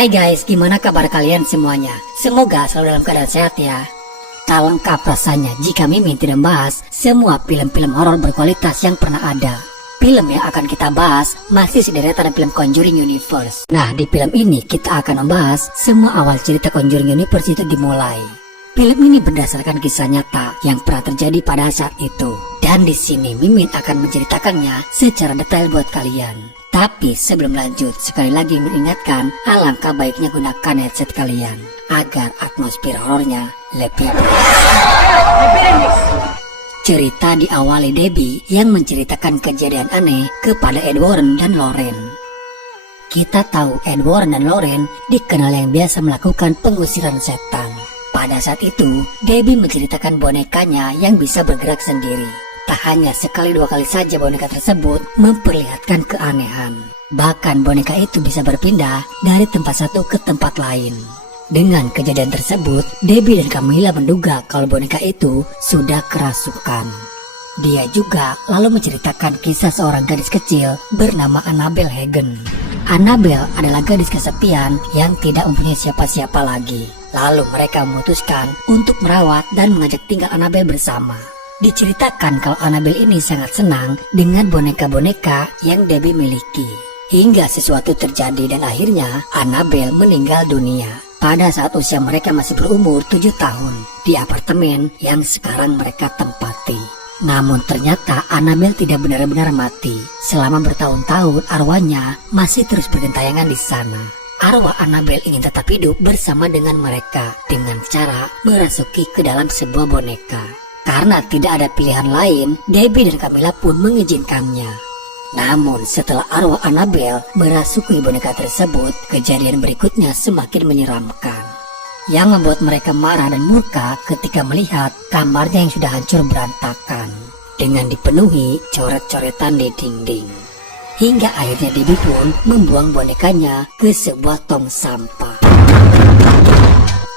Hai guys, gimana kabar kalian semuanya? Semoga selalu dalam keadaan sehat ya. Tak lengkap rasanya jika Mimin tidak membahas semua film-film horor berkualitas yang pernah ada. Film yang akan kita bahas masih sederetan film Conjuring Universe. Nah, di film ini kita akan membahas semua awal cerita Conjuring Universe itu dimulai. Film ini berdasarkan kisah nyata yang pernah terjadi pada saat itu. Dan di sini Mimin akan menceritakannya secara detail buat kalian. Tapi sebelum lanjut, sekali lagi mengingatkan, alangkah baiknya gunakan headset kalian agar atmosfer horornya lebih beres. Cerita diawali Debbie yang menceritakan kejadian aneh kepada Ed Warren dan Lauren. Kita tahu Ed Warren dan Lauren dikenal yang biasa melakukan pengusiran setan. Pada saat itu, Debbie menceritakan bonekanya yang bisa bergerak sendiri. Tak hanya sekali dua kali saja boneka tersebut memperlihatkan keanehan. Bahkan boneka itu bisa berpindah dari tempat satu ke tempat lain. Dengan kejadian tersebut, Debbie dan Camilla menduga kalau boneka itu sudah kerasukan. Dia juga lalu menceritakan kisah seorang gadis kecil bernama Annabelle Hagen. Annabelle adalah gadis kesepian yang tidak mempunyai siapa-siapa lagi. Lalu mereka memutuskan untuk merawat dan mengajak tinggal Annabelle bersama. Diceritakan kalau Annabelle ini sangat senang dengan boneka-boneka yang Debbie miliki. Hingga sesuatu terjadi dan akhirnya Annabelle meninggal dunia pada saat usia mereka masih berumur 7 tahun di apartemen yang sekarang mereka tempati. Namun ternyata Annabelle tidak benar-benar mati. Selama bertahun-tahun arwahnya masih terus bergentayangan di sana. Arwah Annabelle ingin tetap hidup bersama dengan mereka dengan cara merasuki ke dalam sebuah boneka. Karena tidak ada pilihan lain, Debbie dan Camilla pun mengizinkannya. Namun setelah arwah Annabelle merasuki boneka tersebut, kejadian berikutnya semakin menyeramkan. Yang membuat mereka marah dan murka ketika melihat kamarnya yang sudah hancur berantakan dengan dipenuhi coret-coretan di dinding. Hingga akhirnya Debbie pun membuang bonekanya ke sebuah tong sampah.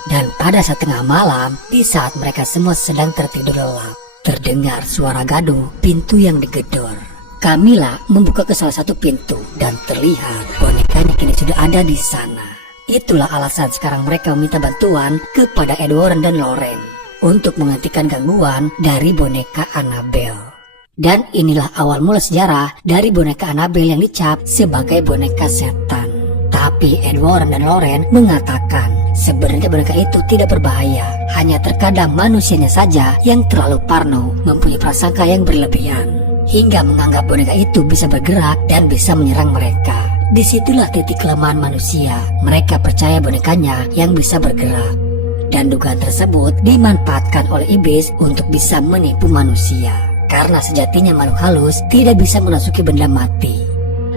Dan pada saat tengah malam, di saat mereka semua sedang tertidur lelap, terdengar suara gaduh pintu yang digedor. Camilla membuka ke salah satu pintu dan terlihat bonekanya kini sudah ada di sana. Itulah alasan sekarang mereka meminta bantuan kepada Ed Warren dan Lauren untuk menghentikan gangguan dari boneka Annabelle. Dan inilah awal mula sejarah dari boneka Annabelle yang dicap sebagai boneka setan. Tapi Ed Warren dan Lauren mengatakan sebenarnya boneka itu tidak berbahaya. Hanya terkadang manusianya saja yang terlalu parno, mempunyai prasangka yang berlebihan, hingga menganggap boneka itu bisa bergerak dan bisa menyerang mereka. Disitulah titik kelemahan manusia. Mereka percaya bonekanya yang bisa bergerak. Dan dugaan tersebut dimanfaatkan oleh iblis untuk bisa menipu manusia. Karena sejatinya makhluk halus tidak bisa memasuki benda mati.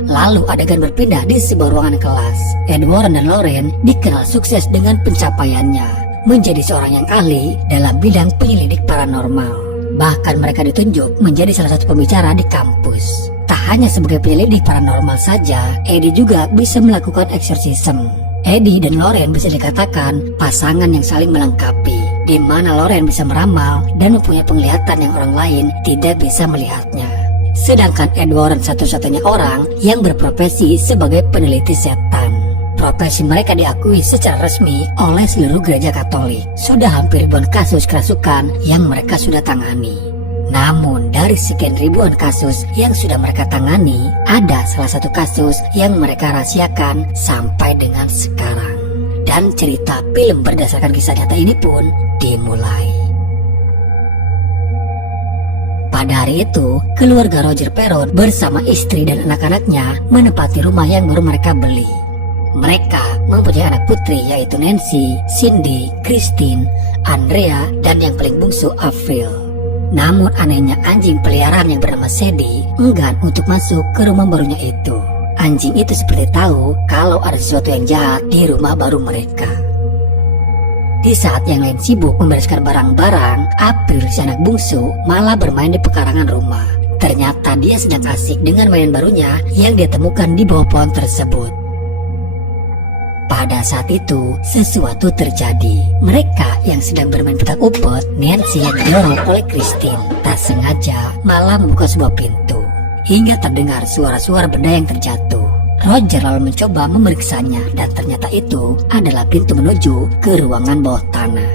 Lalu adegan berpindah di sebuah ruangan kelas. Ed Warren dan Lauren dikenal sukses dengan pencapaiannya, menjadi seorang yang ahli dalam bidang penyelidik paranormal. Bahkan mereka ditunjuk menjadi salah satu pembicara di kampus. Tak hanya sebagai penyelidik paranormal saja, Eddie juga bisa melakukan eksorsisme. Eddie dan Lauren bisa dikatakan pasangan yang saling melengkapi, di mana Lauren bisa meramal dan mempunyai penglihatan yang orang lain tidak bisa melihatnya. Sedangkan Ed Warren satu-satunya orang yang berprofesi sebagai peneliti setan. Profesi mereka diakui secara resmi oleh seluruh gereja Katolik. Sudah hampir ribuan kasus kerasukan yang mereka sudah tangani. Namun dari sekian ribuan kasus yang sudah mereka tangani, ada salah satu kasus yang mereka rahasiakan sampai dengan sekarang. Dan cerita film berdasarkan kisah nyata ini pun dimulai. Pada hari itu, keluarga Roger Perron bersama istri dan anak-anaknya menempati rumah yang baru mereka beli. Mereka mempunyai anak putri yaitu Nancy, Cindy, Christine, Andrea, dan yang paling bungsu Avril. Namun anehnya anjing peliharaan yang bernama Sadie enggan untuk masuk ke rumah barunya itu. Anjing itu seperti tahu kalau ada sesuatu yang jahat di rumah baru mereka. Di saat yang lain sibuk membereskan barang-barang, April si anak bungsu malah bermain di pekarangan rumah. Ternyata dia sedang asik dengan mainan barunya yang dia temukan di bawah pohon tersebut. Pada saat itu, sesuatu terjadi. Mereka yang sedang bermain petak umpet, Nancy yang didorong oleh Christine, tak sengaja malah membuka sebuah pintu. Hingga terdengar suara-suara benda yang terjatuh. Roger lalu mencoba memeriksanya dan ternyata itu adalah pintu menuju ke ruangan bawah tanah.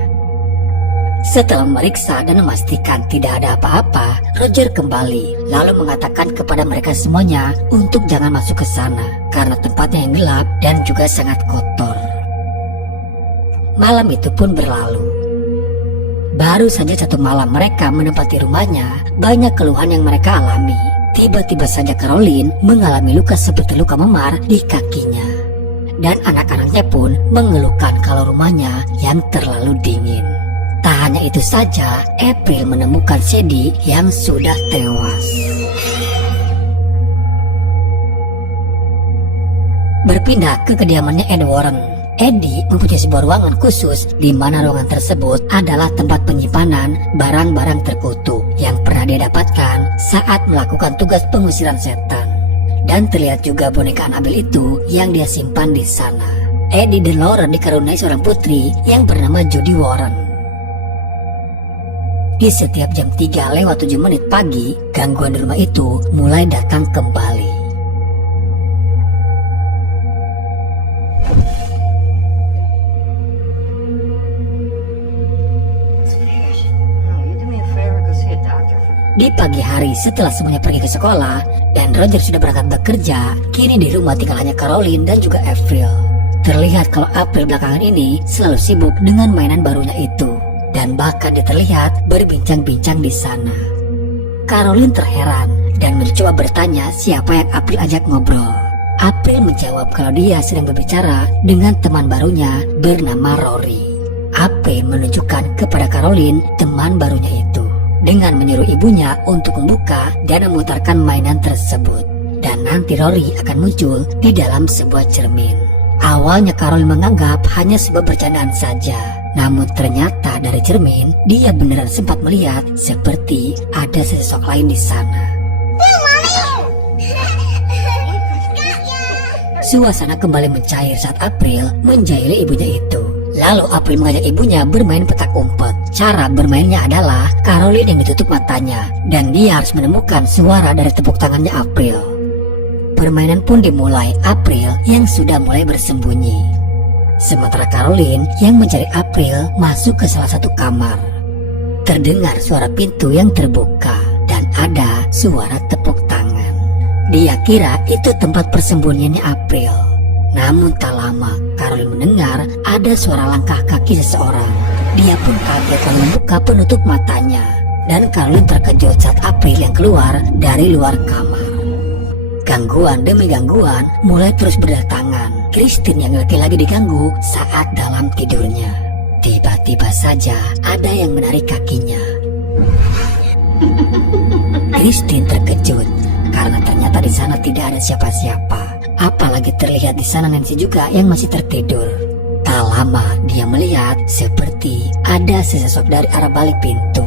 Setelah memeriksa dan memastikan tidak ada apa-apa, Roger kembali lalu mengatakan kepada mereka semuanya untuk jangan masuk ke sana karena tempatnya yang gelap dan juga sangat kotor. Malam itu pun berlalu. Baru saja 1 malam mereka menempati rumahnya, banyak keluhan yang mereka alami. Tiba-tiba saja Caroline mengalami luka seperti luka memar di kakinya. Dan anak-anaknya pun mengeluhkan kalau rumahnya yang terlalu dingin. Tak hanya itu saja, April menemukan Sadie yang sudah tewas. Berpindah ke kediamannya Ed Warren, Eddie mempunyai sebuah ruangan khusus di mana ruangan tersebut adalah tempat penyimpanan barang-barang terkutuk yang pernah dia dapatkan saat melakukan tugas pengusiran setan. Dan terlihat juga boneka Annabelle itu yang dia simpan di sana. Eddie dan Lauren dikaruniai seorang putri yang bernama Judy Warren. Di setiap jam 3:07 pagi, gangguan di rumah itu mulai datang kembali. Di pagi hari setelah semuanya pergi ke sekolah dan Roger sudah berangkat bekerja, kini di rumah tinggal hanya Caroline dan juga April. Terlihat kalau April belakangan ini selalu sibuk dengan mainan barunya itu dan bahkan dia terlihat berbincang-bincang di sana. Caroline terheran dan mencoba bertanya siapa yang April ajak ngobrol. April menjawab kalau dia sedang berbicara dengan teman barunya bernama Rory. April menunjukkan kepada Caroline teman barunya itu dengan menyuruh ibunya untuk membuka dan memutarkan mainan tersebut. Dan nanti Rory akan muncul di dalam sebuah cermin. Awalnya Caroline menganggap hanya sebuah bercandaan saja. Namun ternyata dari cermin, dia beneran sempat melihat seperti ada sesosok lain di sana. Suasana kembali mencair saat April menjahili ibunya itu. Lalu April mengajak ibunya bermain petak umpet. Cara bermainnya adalah Caroline yang ditutup matanya dan dia harus menemukan suara dari tepuk tangannya April. Permainan pun dimulai. April yang sudah mulai bersembunyi. Sementara Caroline yang mencari April masuk ke salah satu kamar. Terdengar suara pintu yang terbuka dan ada suara tepuk tangan. Dia kira itu tempat persembunyiannya April. Namun tak lama, Caroline mendengar ada suara langkah kaki seseorang. Dia pun kaget lalu membuka penutup matanya. Dan Caroline terkejut saat April yang keluar dari luar kamar. Gangguan demi gangguan mulai terus berdatangan. Christine yang lagi diganggu saat dalam tidurnya. Tiba-tiba saja ada yang menarik kakinya. Christine terkejut karena ternyata di sana tidak ada siapa-siapa. Apalagi terlihat di sana Nancy juga yang masih tertidur. Tak lama dia melihat seperti ada sesosok dari arah balik pintu,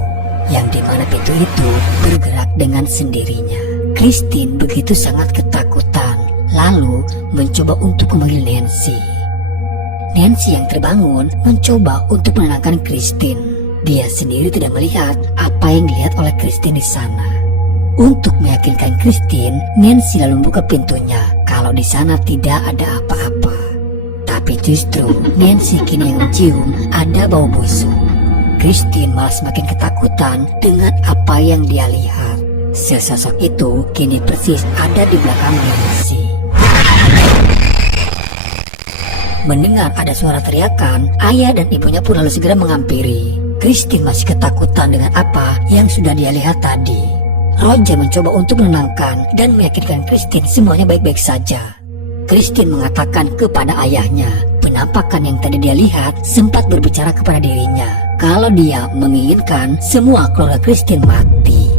yang dimana pintu itu bergerak dengan sendirinya. Christine begitu sangat ketakutan, lalu mencoba untuk memanggil Nancy. Nancy yang terbangun mencoba untuk menenangkan Christine. Dia sendiri tidak melihat apa yang dilihat oleh Christine di sana. Untuk meyakinkan Christine, Nancy lalu membuka pintunya kalau di sana tidak ada apa-apa. Tapi justru Nancy kini yang mencium ada bau busuk. Christine malah semakin ketakutan dengan apa yang dia lihat. Sesosok itu kini persis ada di belakang Nancy. Mendengar ada suara teriakan, ayah dan ibunya pun lalu segera menghampiri. Christine masih ketakutan dengan apa yang sudah dia lihat tadi. Roger mencoba untuk menenangkan dan meyakinkan Christine semuanya baik-baik saja. Christine mengatakan kepada ayahnya, penampakan yang tadi dia lihat sempat berbicara kepada dirinya kalau dia menginginkan semua keluarga Christine mati.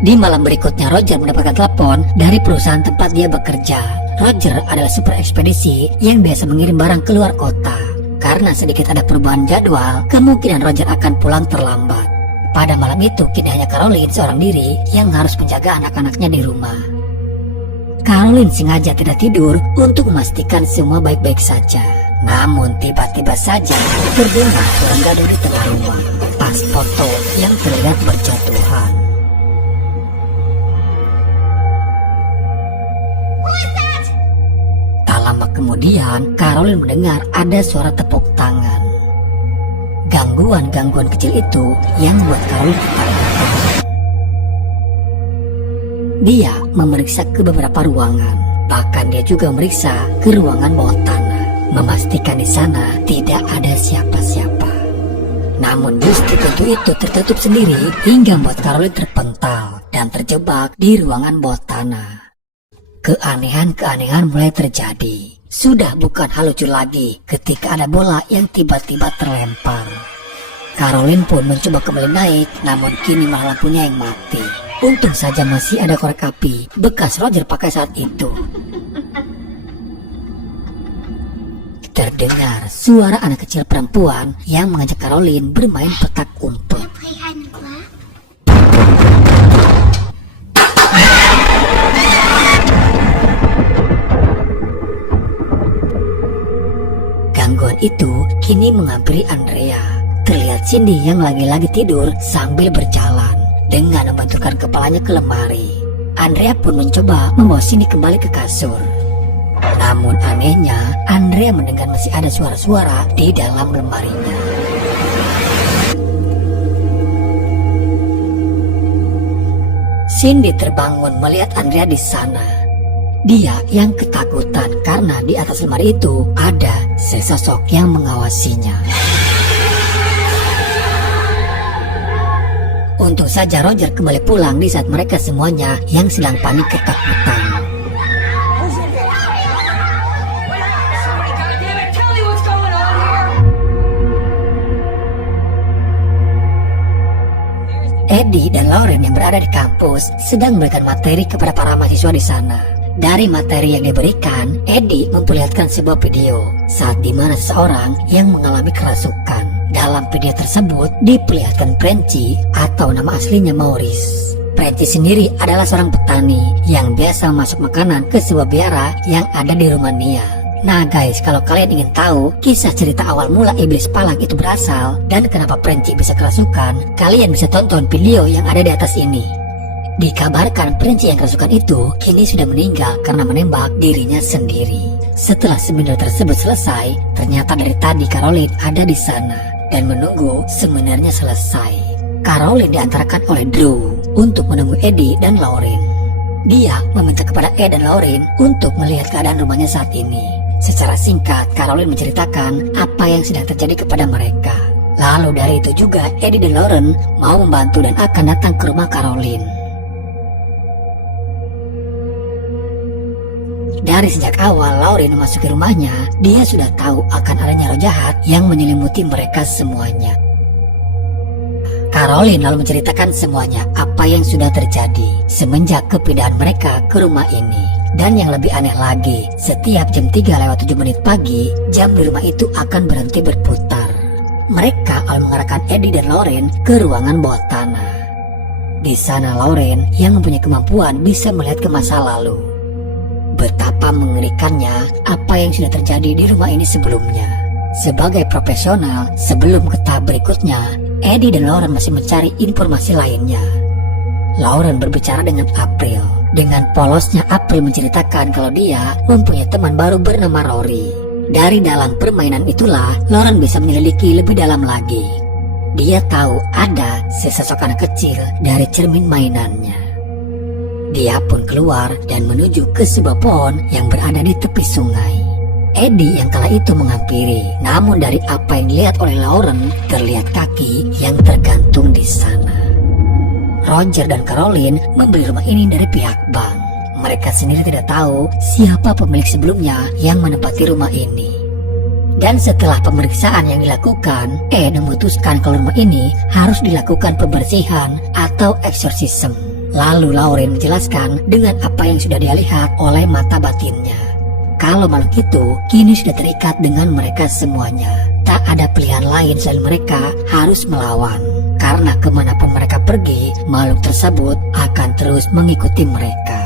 Di malam berikutnya Roger mendapatkan telepon dari perusahaan tempat dia bekerja. Roger adalah super ekspedisi yang biasa mengirim barang keluar kota. Karena sedikit ada perubahan jadwal, kemungkinan Roger akan pulang terlambat. Pada malam itu kini hanya Caroline seorang diri yang harus menjaga anak-anaknya di rumah. Caroline sengaja tidak tidur untuk memastikan semua baik-baik saja. Namun tiba-tiba saja terdengar suara gaduh di tengah rumah. Pas foto yang terlihat berjatuhan. lama kemudian, Caroline mendengar ada suara tepuk tangan. Gangguan-gangguan kecil itu yang membuat Caroline ketakutan. Dia memeriksa ke beberapa ruangan, bahkan dia juga memeriksa ke ruangan bawah tanah, memastikan di sana tidak ada siapa-siapa. Namun justru pintu itu tertutup sendiri hingga membuat Caroline terpental dan terjebak di ruangan bawah tanah. Keanehan-keanehan mulai terjadi. Sudah bukan hal lucu lagi ketika ada bola yang tiba-tiba terlempar. Caroline pun mencoba kembali naik, namun kini malah lampunya yang mati. Untung saja masih ada korek api bekas Roger pakai saat itu. Terdengar suara anak kecil perempuan yang mengajak Caroline bermain petak umpet. Gangguan itu kini menghampiri Andrea. Terlihat Cindy yang lagi-lagi tidur sambil berjalan dengan membenturkan kepalanya ke lemari. Andrea pun mencoba membawa Cindy kembali ke kasur. Namun anehnya, Andrea mendengar masih ada suara-suara di dalam lemarinya. Cindy terbangun melihat Andrea di sana. Dia yang ketakutan karena di atas lemari itu ada sesosok yang mengawasinya. Untung saja Roger kembali pulang di saat mereka semuanya yang sedang panik ketakutan. Eddie dan Lauren yang berada di kampus sedang memberikan materi kepada para mahasiswa di sana. Dari materi yang diberikan, Eddie memperlihatkan sebuah video saat dimana seseorang yang mengalami kerasukan. Dalam video tersebut diperlihatkan Prenci atau nama aslinya Maurice. Prenci sendiri adalah seorang petani yang biasa masuk makanan ke sebuah biara yang ada di Rumania. Nah guys, kalau kalian ingin tahu kisah cerita awal mula iblis palak itu berasal dan kenapa Prenci bisa kerasukan, kalian bisa tonton video yang ada di atas ini. Dikabarkan Prenci yang kerasukan itu kini sudah meninggal karena menembak dirinya sendiri. Setelah seminar tersebut selesai, ternyata dari tadi Caroline ada di sana dan menunggu seminarnya selesai. Caroline diantarkan oleh Drew untuk menunggu Eddie dan Lauren. Dia meminta kepada Ed dan Lauren untuk melihat keadaan rumahnya saat ini. Secara singkat, Caroline menceritakan apa yang sedang terjadi kepada mereka. Lalu dari itu juga Eddie dan Lauren mau membantu dan akan datang ke rumah Caroline. Dari sejak awal Lauren memasuki rumahnya, dia sudah tahu akan adanya roh jahat yang menyelimuti mereka semuanya. Caroline lalu menceritakan semuanya apa yang sudah terjadi semenjak kepindahan mereka ke rumah ini. Dan yang lebih aneh lagi, setiap jam 3:07 pagi, jam di rumah itu akan berhenti berputar. Mereka lalu mengarahkan Eddie dan Lauren ke ruangan bawah tanah. Di sana Lauren yang mempunyai kemampuan bisa melihat ke masa lalu. Betapa mengerikannya apa yang sudah terjadi di rumah ini sebelumnya. Sebagai profesional, sebelum ke tahap berikutnya, Eddie dan Lauren masih mencari informasi lainnya. Lauren berbicara dengan April. Dengan polosnya April menceritakan kalau dia mempunyai teman baru bernama Rory. Dari dalam permainan itulah Lauren bisa menyelidiki lebih dalam lagi. Dia tahu ada sesosok anak kecil dari cermin mainannya. Dia pun keluar dan menuju ke sebuah pohon yang berada di tepi sungai. Eddie yang kala itu menghampiri, namun dari apa yang dilihat oleh Lauren terlihat kaki yang tergantung di sana. Roger dan Caroline membeli rumah ini dari pihak bank. Mereka sendiri tidak tahu siapa pemilik sebelumnya yang menempati rumah ini. Dan setelah pemeriksaan yang dilakukan, Ed memutuskan kalau rumah ini harus dilakukan pembersihan atau eksorsisme. Lalu Lauren menjelaskan dengan apa yang sudah dia lihat oleh mata batinnya. Kalau makhluk itu kini sudah terikat dengan mereka semuanya. Tak ada pilihan lain selain mereka harus melawan. Karena kemanapun mereka pergi, makhluk tersebut akan terus mengikuti mereka.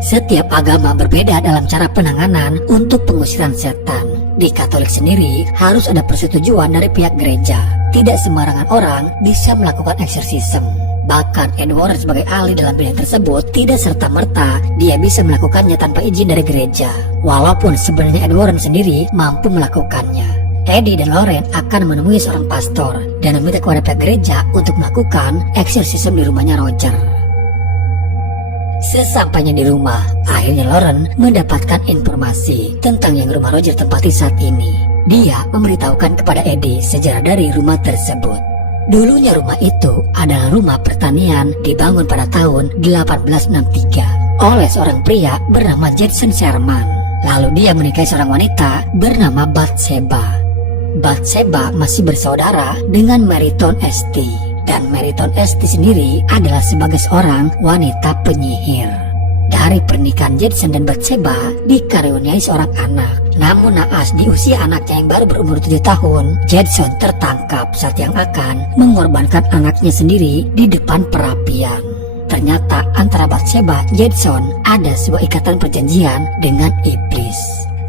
Setiap agama berbeda dalam cara penanganan untuk pengusiran setan. Di Katolik sendiri harus ada persetujuan dari pihak gereja. Tidak sembarangan orang bisa melakukan eksorsisme. Bahkan Edward sebagai ahli dalam bidang tersebut tidak serta-merta dia bisa melakukannya tanpa izin dari gereja. Walaupun sebenarnya Edward sendiri mampu melakukannya. Eddie dan Lauren akan menemui seorang pastor dan meminta kepada pihak gereja untuk melakukan eksorsisme di rumahnya Roger. Sesampainya di rumah, akhirnya Lauren mendapatkan informasi tentang yang rumah Roger tempati saat ini. Dia memberitahukan kepada Eddie sejarah dari rumah tersebut. Dulunya rumah itu adalah rumah pertanian dibangun pada tahun 1863 oleh seorang pria bernama Jason Sherman. Lalu dia menikahi seorang wanita bernama Bathsheba. Bathsheba masih bersaudara dengan Meriton Esti, dan Meriton Esti sendiri adalah sebagai seorang wanita penyihir. Dari pernikahan Jason dan Bathsheba dikaruniai seorang anak. Namun naas di usia anaknya yang baru berumur 7 tahun, Jason tertangkap saat yang akan mengorbankan anaknya sendiri di depan perapian. Ternyata antara Bathsheba dan Jason ada sebuah ikatan perjanjian dengan iblis.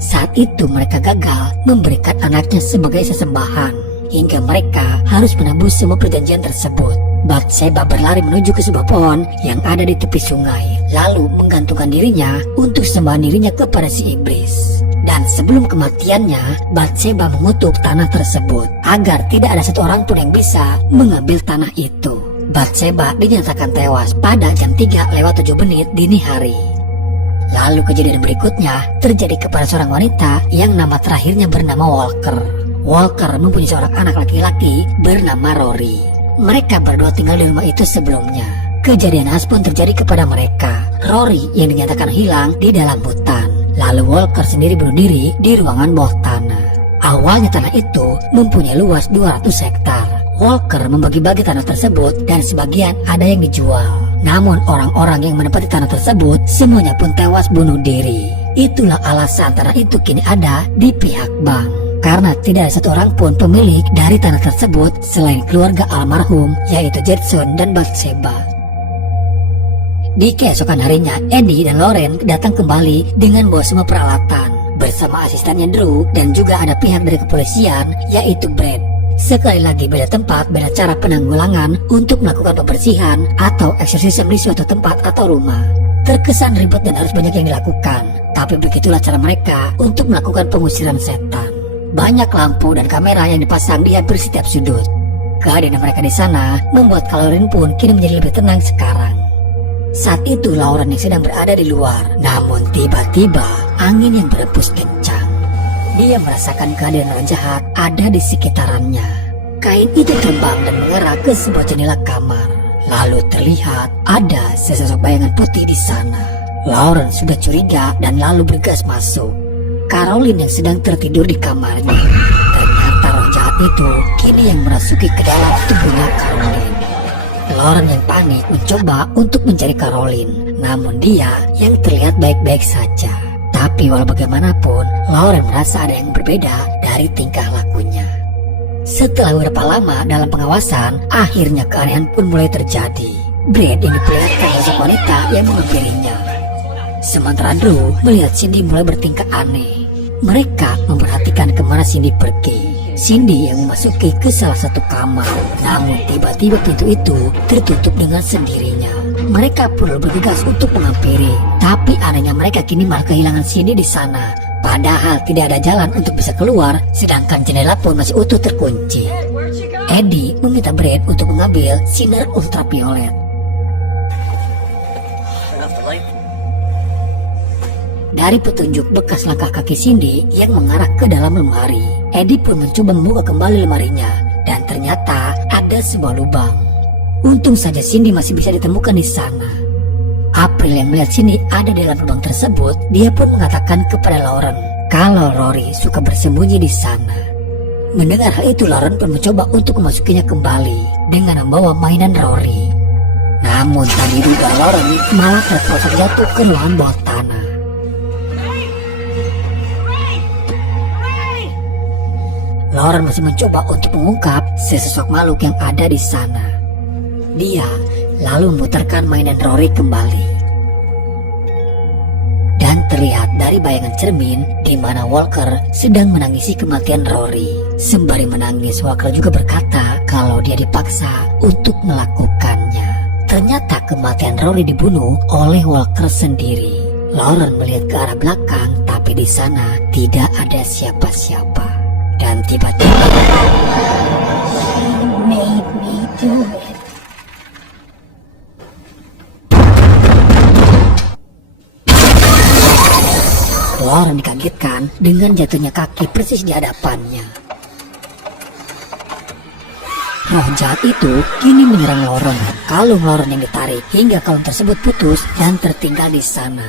Saat itu mereka gagal memberikan anaknya sebagai sesembahan, hingga mereka harus menembus semua perjanjian tersebut. Bathsheba berlari menuju ke sebuah pohon yang ada di tepi sungai, lalu menggantungkan dirinya untuk sembahan dirinya kepada si iblis. Dan sebelum kematiannya, Bathsheba mengutuk tanah tersebut agar tidak ada satu orang pun yang bisa mengambil tanah itu. Bathsheba dinyatakan tewas pada jam 3:07 dini hari. Lalu kejadian berikutnya terjadi kepada seorang wanita yang nama terakhirnya bernama Walker. Walker mempunyai seorang anak laki-laki bernama Rory. Mereka berdua tinggal di rumah itu sebelumnya. Kejadian khas pun terjadi kepada mereka. Rory yang dinyatakan hilang di dalam hutan. Lalu Walker sendiri bunuh diri di ruangan bawah tanah. Awalnya tanah itu mempunyai luas 200 hektar. Walker membagi-bagi tanah tersebut dan sebagian ada yang dijual. Namun orang-orang yang menempati tanah tersebut semuanya pun tewas bunuh diri. Itulah alasan tanah itu kini ada di pihak bank. Karena tidak ada satu orang pun pemilik dari tanah tersebut selain keluarga almarhum, yaitu Jason dan Bathsheba. Di keesokan harinya, Eddie dan Lauren datang kembali dengan bawa semua peralatan bersama asistennya Drew, dan juga ada pihak dari kepolisian, yaitu Brad. Sekali lagi beda tempat, beda cara penanggulangan untuk melakukan pembersihan atau eksorsisme di suatu tempat atau rumah. Terkesan ribet dan harus banyak yang dilakukan, tapi begitulah cara mereka untuk melakukan pengusiran setan. Banyak lampu dan kamera yang dipasang di hampir setiap sudut. Kehadiran mereka di sana membuat Lauren pun kini menjadi lebih tenang sekarang. Saat itu Lauren yang sedang berada di luar, namun tiba-tiba angin yang berembus kencang. Dia merasakan kehadiran orang jahat ada di sekitarannya. Kain itu terbang dan mengarah ke sebuah jendela kamar. Lalu terlihat ada sesosok bayangan putih di sana. Lauren sudah curiga dan lalu bergegas masuk. Caroline yang sedang tertidur di kamarnya. Ternyata roh jahat itu kini yang merasuki ke dalam tubuhnya Caroline. Lauren yang panik mencoba untuk mencari Caroline, namun dia yang terlihat baik-baik saja. Tapi walau bagaimanapun, Lauren merasa ada yang berbeda dari tingkah lakunya. Setelah beberapa lama dalam pengawasan, akhirnya keanehan pun mulai terjadi. Brad yang diperlihatkan sosok wanita yang menghampirinya. Sementara Drew melihat Cindy mulai bertingkah aneh. Mereka memperhatikan kemana Cindy pergi. Cindy yang memasuki ke salah satu kamar, namun tiba-tiba pintu itu tertutup dengan sendirinya. Mereka pun bergegas untuk menghampiri, tapi anehnya mereka kini malah kehilangan Cindy di sana. Padahal tidak ada jalan untuk bisa keluar, sedangkan jendela pun masih utuh terkunci. Eddie meminta Brad untuk mengambil sinar ultraviolet. Dari petunjuk bekas langkah kaki Cindy yang mengarah ke dalam lemari, Eddie pun mencoba membuka kembali lemarinya, dan ternyata ada sebuah lubang. Untung saja Cindy masih bisa ditemukan di sana. April yang melihat Cindy ada di dalam lubang tersebut, dia pun mengatakan kepada Lauren kalau Rory suka bersembunyi di sana. Mendengar hal itu, Lauren pun mencoba untuk memasukinya kembali dengan membawa mainan Rory. Namun tadi juga Lauren malah terperosok jatuh ke ruangan bawah tanah. Lauren masih mencoba untuk mengungkap sesosok makhluk yang ada di sana. Dia lalu memutarkan mainan Rory kembali. Dan terlihat dari bayangan cermin di mana Walker sedang menangisi kematian Rory. Sembari menangis, Walker juga berkata kalau dia dipaksa untuk melakukannya. Ternyata kematian Rory dibunuh oleh Walker sendiri. Lauren melihat ke arah belakang, tapi di sana tidak ada siapa-siapa. Dan tiba-tiba, She made me do it. Lauren dikagetkan dengan jatuhnya kaki persis di hadapannya. Roh jahat itu kini menyerang Lauren. Kalung Lauren yang ditarik hingga kalung tersebut putus dan tertinggal di sana.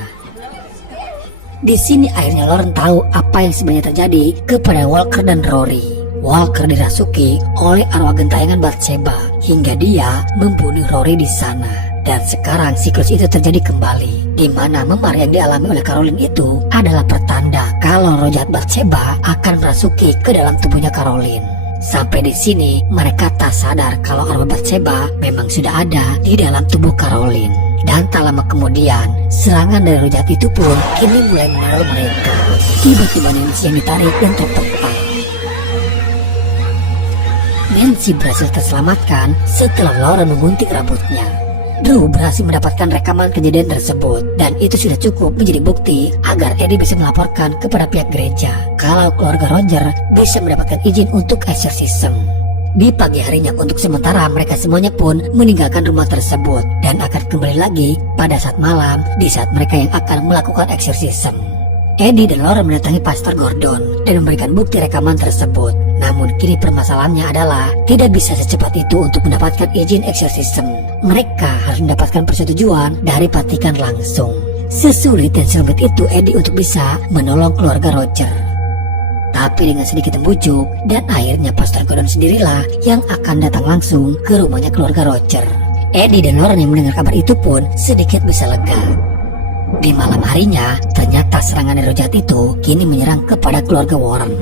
Di sini akhirnya Lauren tahu apa yang sebenarnya terjadi kepada Walker dan Rory. Walker dirasuki oleh arwah gentayangan Bathsheba hingga dia membunuh Rory di sana. Dan sekarang siklus itu terjadi kembali, di mana memar yang dialami oleh Caroline itu adalah pertanda kalau roh jahat Bathsheba akan merasuki ke dalam tubuhnya Caroline. Sampai di sini mereka tak sadar kalau arwah Bathsheba memang sudah ada di dalam tubuh Caroline. Dan tak lama kemudian serangan dari roh jahat itu pun kini mulai meneror mereka. Tiba-tiba Nancy yang ditarik dan terpental. Nancy berhasil terselamatkan setelah Lauren mengunting rambutnya. Drew berhasil mendapatkan rekaman kejadian tersebut dan itu sudah cukup menjadi bukti agar Eddie bisa melaporkan kepada pihak gereja kalau keluarga Roger bisa mendapatkan izin untuk eksorsisme. Di pagi harinya untuk sementara mereka semuanya pun meninggalkan rumah tersebut dan akan kembali lagi pada saat malam di saat mereka yang akan melakukan eksorsisme. Eddie dan Lauren mendatangi Pastor Gordon dan memberikan bukti rekaman tersebut. Namun kini permasalahannya adalah tidak bisa secepat itu untuk mendapatkan izin eksorsisme. Mereka harus mendapatkan persetujuan dari Vatikan langsung. Sesulit dan serumit itu Eddie untuk bisa menolong keluarga Roger. Tapi dengan sedikit membujuk dan akhirnya Pastor Gordon sendirilah yang akan datang langsung ke rumahnya keluarga Roger. Eddie dan Lauren yang mendengar kabar itu pun sedikit bisa lega. Di malam harinya, ternyata serangan roh jahat itu kini menyerang kepada keluarga Warren.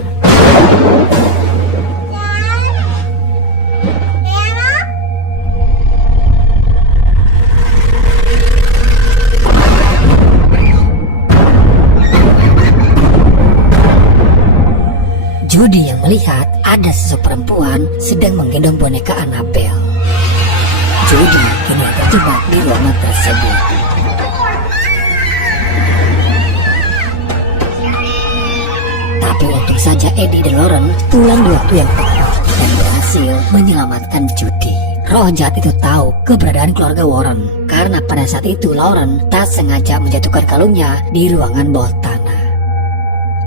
Judy yang melihat ada sosok perempuan sedang menggendong boneka Annabelle. Judy kini terjebak di ruangan tersebut. Tapi untung saja Eddie dan Lauren pulang di waktu yang tepat dan berhasil menyelamatkan Judy. Roh jahat itu tahu keberadaan keluarga Warren karena pada saat itu Lauren tak sengaja menjatuhkan kalungnya di ruangan bawah tanah.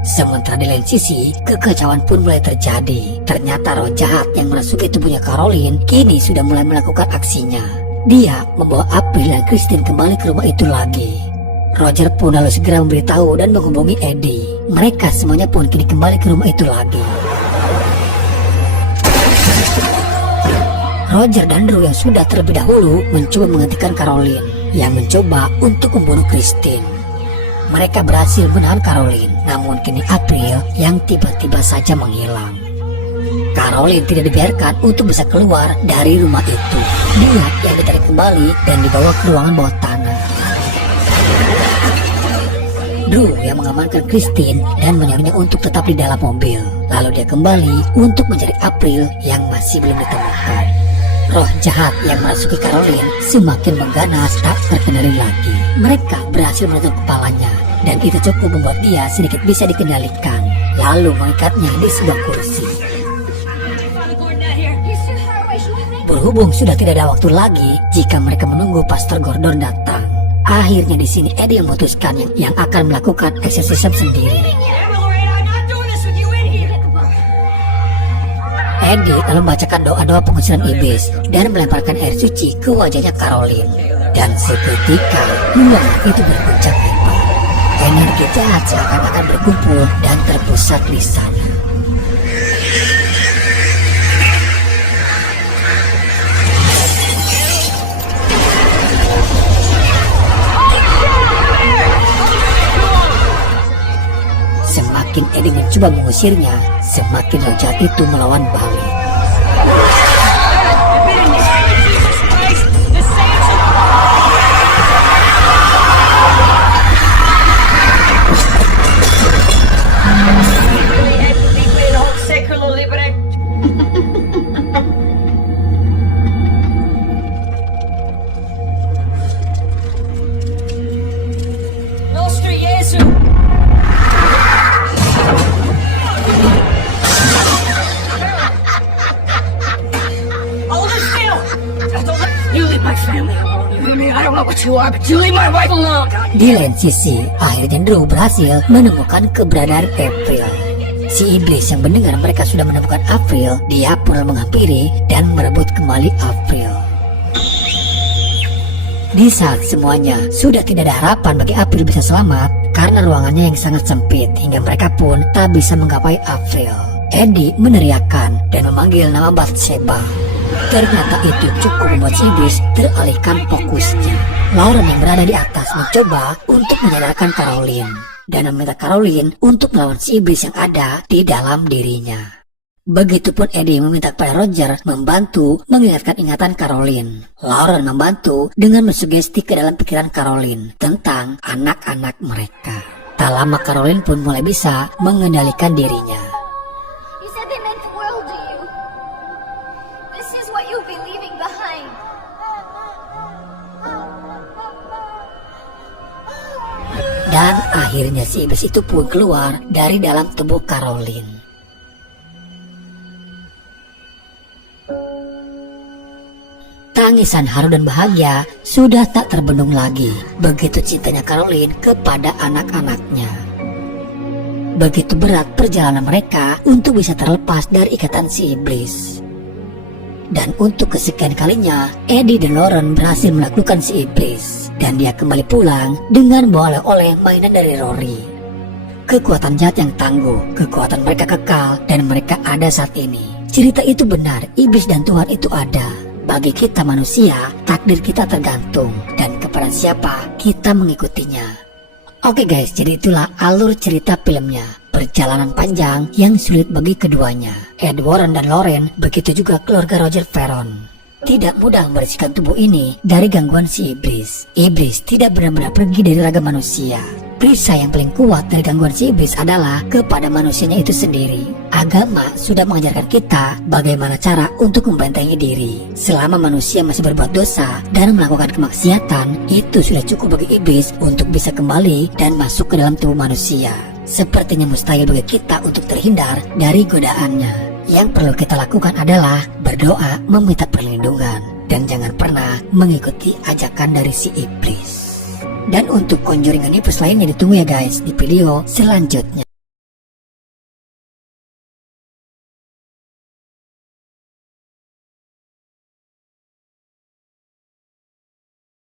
Sementara di lain sisi, kekacauan pun mulai terjadi. Ternyata roh jahat yang merasuki tubuhnya Caroline kini sudah mulai melakukan aksinya. Dia membawa April dan Christine kembali ke rumah itu lagi. Roger pun lalu segera memberitahu dan menghubungi Eddie. Mereka semuanya pun kini kembali ke rumah itu lagi. Roger dan Drew yang sudah terlebih dahulu mencoba menghentikan Caroline yang mencoba untuk membunuh Christine. Mereka berhasil menahan Caroline, namun kini April yang tiba-tiba saja menghilang. Caroline tidak dibiarkan untuk bisa keluar dari rumah itu. Dia yang ditarik kembali dan dibawa ke ruangan bawah tanah. Drew yang mengamankan Christine dan menyuruhnya untuk tetap di dalam mobil. Lalu dia kembali untuk mencari April yang masih belum ditemukan. Roh jahat yang merasuki Caroline semakin mengganas tak terkendali lagi. Mereka berhasil menutup kepalanya dan itu cukup membuat dia sedikit bisa dikendalikan. Lalu mengikatnya di sebuah kursi. Berhubung sudah tidak ada waktu lagi jika mereka menunggu Pastor Gordon datang. Akhirnya di sini Eddie memutuskan yang akan melakukan eksorsisme sendiri. Eddie lalu membacakan doa-doa pengusiran iblis dan melemparkan air suci ke wajahnya Caroline. Dan seketika ruangan itu berguncang hebat. Energi jahat seakan-akan berkumpul dan terpusat di sana. Semakin Eddie mencoba mengusirnya, semakin roh jahat itu melawan balik. Hold it still! You leave my family alone, you hear me? I don't know what you are, but you leave my wife alone! Di lain sisi, akhirnya Drew berhasil menemukan keberadaan April. Si iblis yang mendengar mereka sudah menemukan April, dia pun menghampiri dan merebut kembali April. Di saat semuanya sudah tidak ada harapan bagi April bisa selamat karena ruangannya yang sangat sempit hingga mereka pun tak bisa menggapai April. Eddie meneriakkan dan memanggil nama Bathsheba. Ternyata itu cukup membuat si iblis teralihkan fokusnya. Lauren yang berada di atas mencoba untuk menyadarkan Caroline dan meminta Caroline untuk melawan si iblis yang ada di dalam dirinya. Begitupun Eddie meminta kepada Roger membantu mengingatkan ingatan Caroline. Lauren membantu dengan mensugesti ke dalam pikiran Caroline tentang anak-anak mereka. Tak lama Caroline pun mulai bisa mengendalikan dirinya. You said they meant the world to you. This is what you'll be leaving behind. Dan akhirnya si iblis itu pun keluar dari dalam tubuh Caroline. Tangisan haru dan bahagia sudah tak terbendung lagi. Begitu cintanya Caroline kepada anak-anaknya. Begitu berat perjalanan mereka untuk bisa terlepas dari ikatan si iblis. Dan untuk kesekian kalinya, Eddie dan Lauren berhasil menaklukkan si iblis. Dan dia kembali pulang dengan membawa oleh-oleh mainan dari Rory. Kekuatan jahat yang tangguh, kekuatan mereka kekal dan mereka ada saat ini. Cerita itu benar, iblis dan Tuhan itu ada. Bagi kita manusia, takdir kita tergantung dan kepada siapa kita mengikutinya. Oke guys, jadi itulah alur cerita filmnya. Perjalanan panjang yang sulit bagi keduanya. Ed Warren dan Lauren, begitu juga keluarga Roger Veron. Tidak mudah membersihkan tubuh ini dari gangguan si iblis. Iblis tidak benar-benar pergi dari raga manusia. Perisai yang paling kuat dari gangguan si iblis adalah kepada manusianya itu sendiri. Agama sudah mengajarkan kita bagaimana cara untuk membentengi diri. Selama manusia masih berbuat dosa dan melakukan kemaksiatan, itu sudah cukup bagi iblis untuk bisa kembali dan masuk ke dalam tubuh manusia. Sepertinya mustahil bagi kita untuk terhindar dari godaannya. Yang perlu kita lakukan adalah berdoa meminta perlindungan dan jangan pernah mengikuti ajakan dari si iblis. Dan untuk Conjuring Universe lainnya ditunggu ya guys di video selanjutnya.